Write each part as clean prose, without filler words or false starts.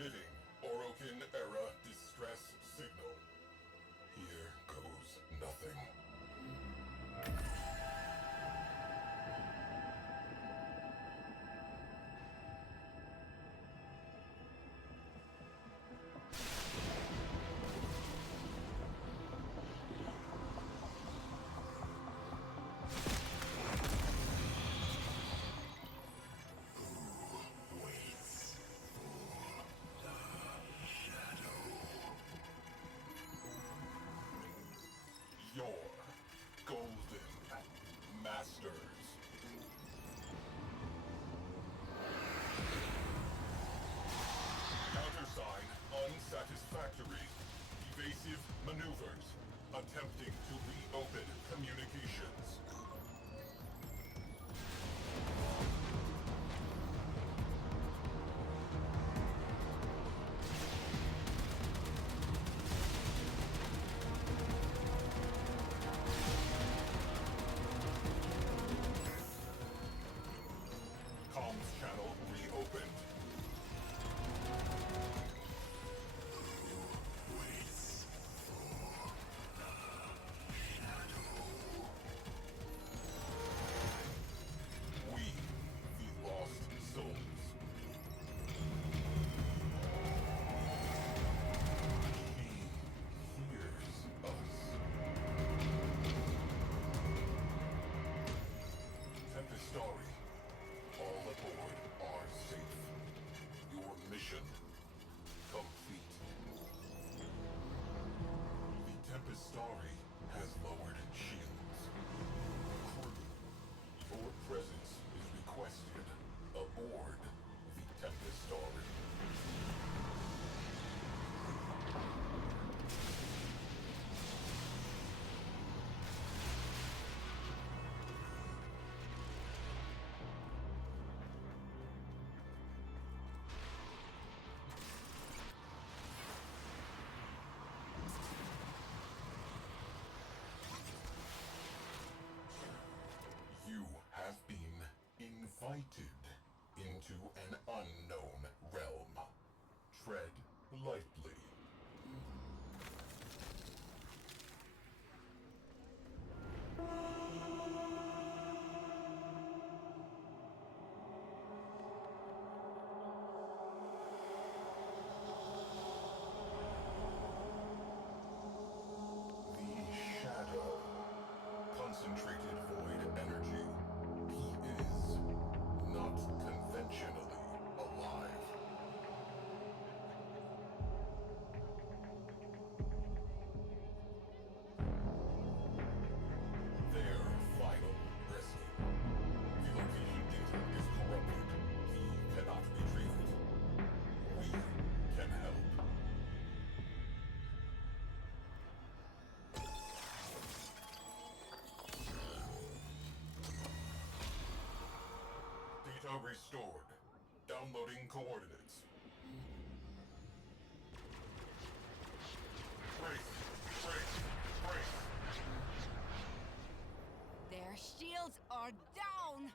Transmitting Orokin Era distress signal. Here goes nothing. Your golden masters. Countersign unsatisfactory. Evasive maneuvers. Attempting to reopen communications. Comms channel reopened. Waits for the shadow. We, the lost souls. She hears us. Tempestarii. All aboard are safe. Your mission complete. The Tempestarii has lowered shields. Crew, your presence is requested aboard the Tempestarii. You have been invited into an unknown realm. Tread lightly. The shadow. Concentrated void energy. He is not conventionally alive. Their final rescue. The location data is corrupted. He cannot retrieve it. We can help. Data restored. Downloading coordinates. Brace! Brace! Brace! Their shields are down!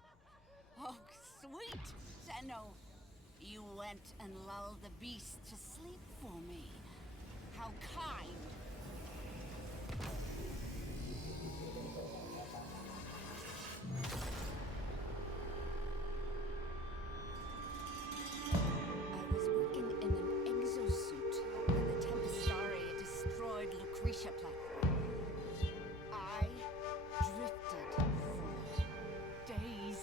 Oh, sweet Zeno! You went and lulled the beast to sleep for me. How kind! I was working in an exosuit when the Tempestarii destroyed Lucretia platform. I drifted for days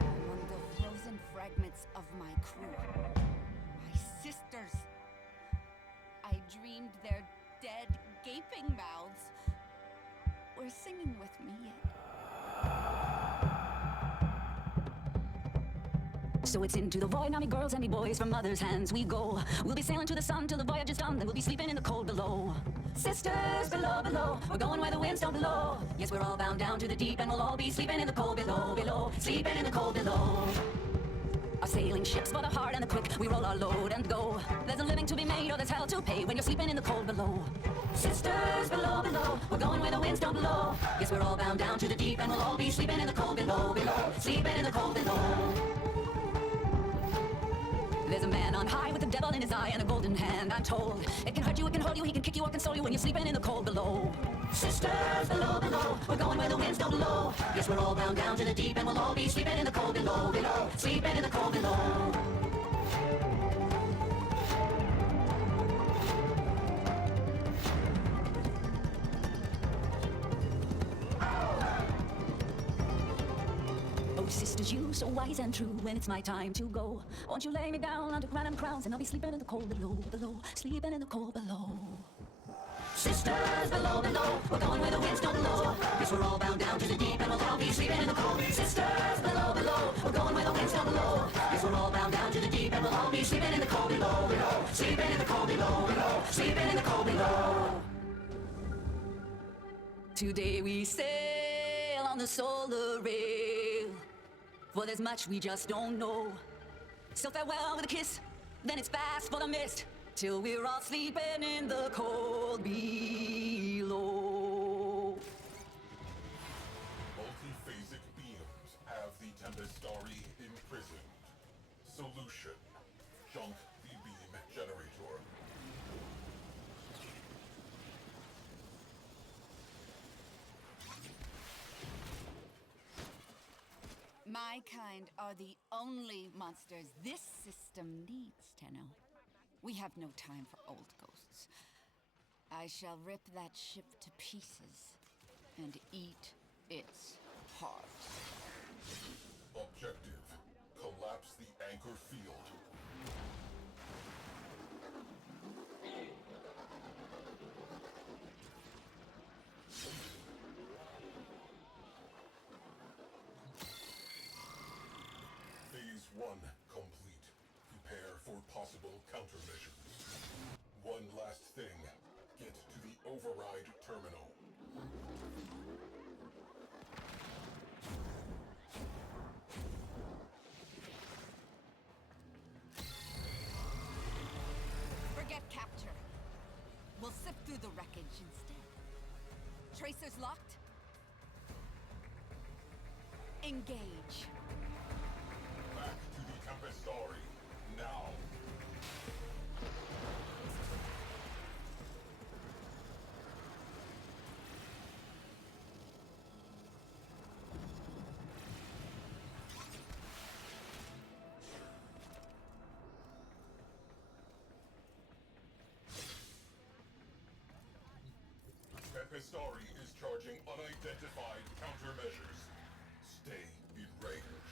among the frozen fragments of my crew. My sisters. I dreamed their dead, gaping mouths were singing with me yet. So it's into the void, now me girls and me boys, from mother's hands we go. We'll be sailing to the sun till the voyage is done, then we'll be sleeping in the cold below. Sisters below, below, we're going where the winds don't blow. Yes, we're all bound down to the deep, and we'll all be sleeping in the cold below, below, sleeping in the cold below. Our sailing ships for the hard and the quick, we roll our load and go. There's a living to be made, or there's hell to pay when you're sleeping in the cold below. Sisters below, below, we're going where the winds don't blow. Yes, we're all bound down to the deep, and we'll all be sleeping in the cold below, below, sleeping in the cold below. There's a man on high with the devil in his eye and a golden hand, I'm told. It can hurt you, it can hold you, he can kick you or console you when you're sleeping in the cold below. Sisters below, below, we're going where the winds don't blow. Yes, we're all bound down to the deep and we'll all be sleeping in the cold below, below, sleeping in the cold below. Oh, sisters, you so wise and true, when it's my time to go, won't you lay me down under random crowns and I'll be sleeping in the cold below, below, sleeping in the cold below. Sisters below, below, we're going where the winds don't blow. Yes, we're all bound down to the deep and we'll all be sleeping in the cold. Sisters below, below, we're going where the winds don't blow. Yes, we're all bound down to the deep and we'll all be sleeping in the cold below, below, sleeping in the cold below, below, sleeping in the cold below. Today we sail on the solar rail, for there's much we just don't know. So farewell with a kiss, then it's fast for the mist, till we're all sleeping in the cold below. Multiphasic beams have the Tempestarii imprisoned. Solution: junk the beam generator. My kind are the only monsters this system needs, Tenno. We have no time for old ghosts. I shall rip that ship to pieces and eat its heart. Objective: collapse the anchor field. Phase 1 complete. Prepare for possible countermeasures. One last thing. Get to the override terminal. Forget capture. We'll sift through the wreckage instead. Tracers locked? Engage. Back to the Tempestarii. Now. Tempestarii is charging unidentified countermeasures. Stay in range.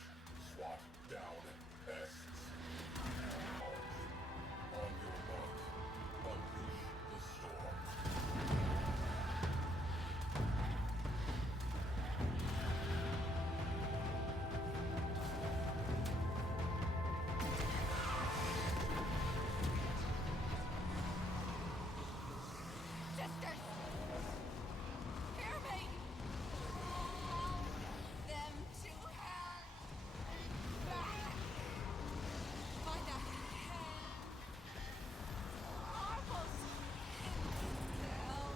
SWAT down. Pests. On your mark. Unleash the storm. Sisters! Hear me! Help them to hell and back! By the hand! Almost himself!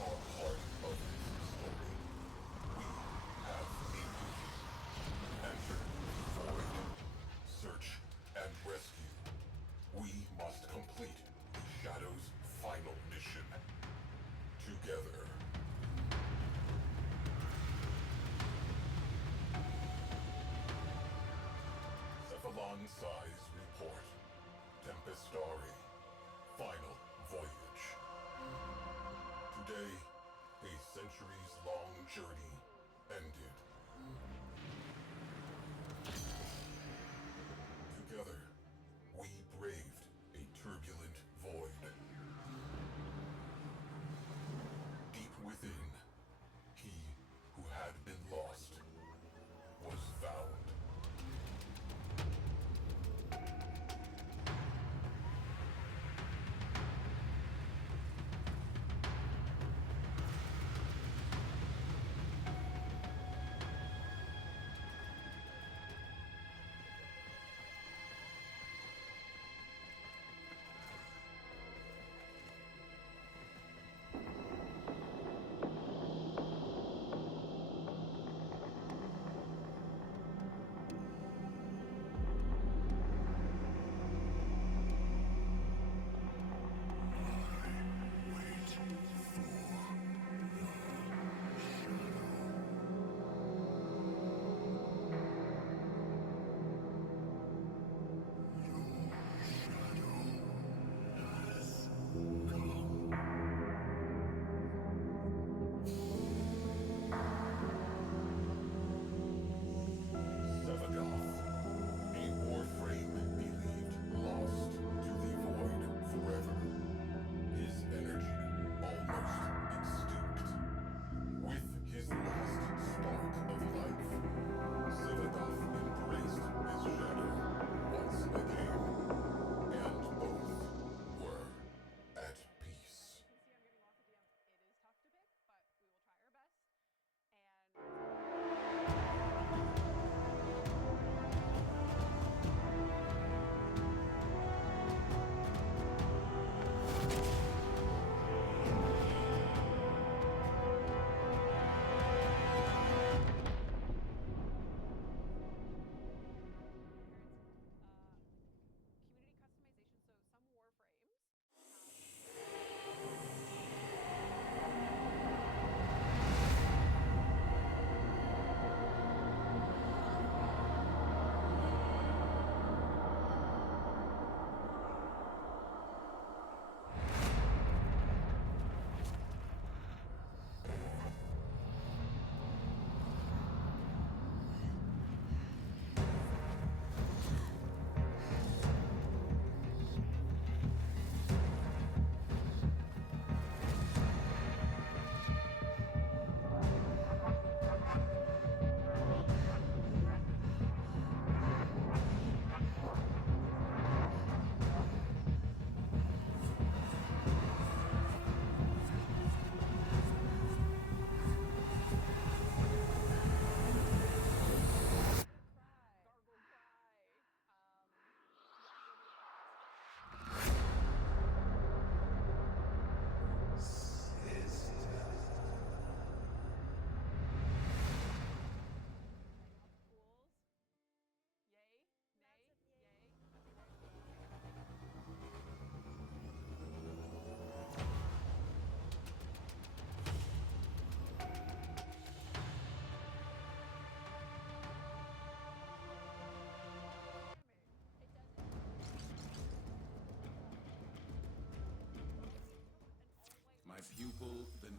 Are part of this story. We have a duty. Enter void. Search and rescue. We must complete the Shadow's final mission. Together. Cephalon Size Report. Tempestarii. Final voyage. Today, a centuries-long journey ended. Together, we braved a turbulent void. Deep within, he who had been lost was found.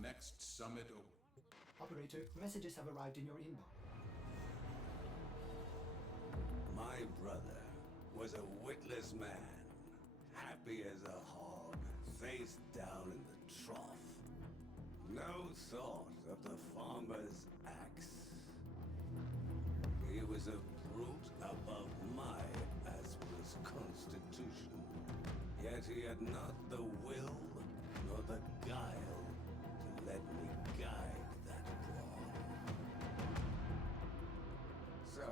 Next summit. Operator, messages have arrived in your inbox. My brother was a witless man, happy as a hog, face down in the trough. No thought of the farmer's axe. He was a brute above my Asper's constitution. Yet he had not the will nor the guile to let me guide that brawn. So,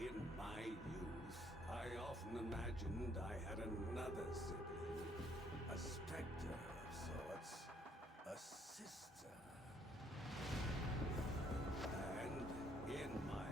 in my youth, I often imagined I had another sibling, a specter of sorts, a sister. And in my